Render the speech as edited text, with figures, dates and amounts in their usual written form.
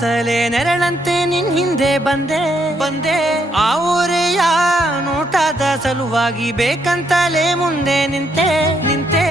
ಅಂತಲೇ ನೆರಳಂತೆ ನಿನ್ ಹಿಂದೆ ಬಂದೆ ಆ ಊರೆಯ ನೋಟದ ಸಲುವಾಗಿ ಬೇಕಂತಲೇ ಮುಂದೆ ನಿಂತೆ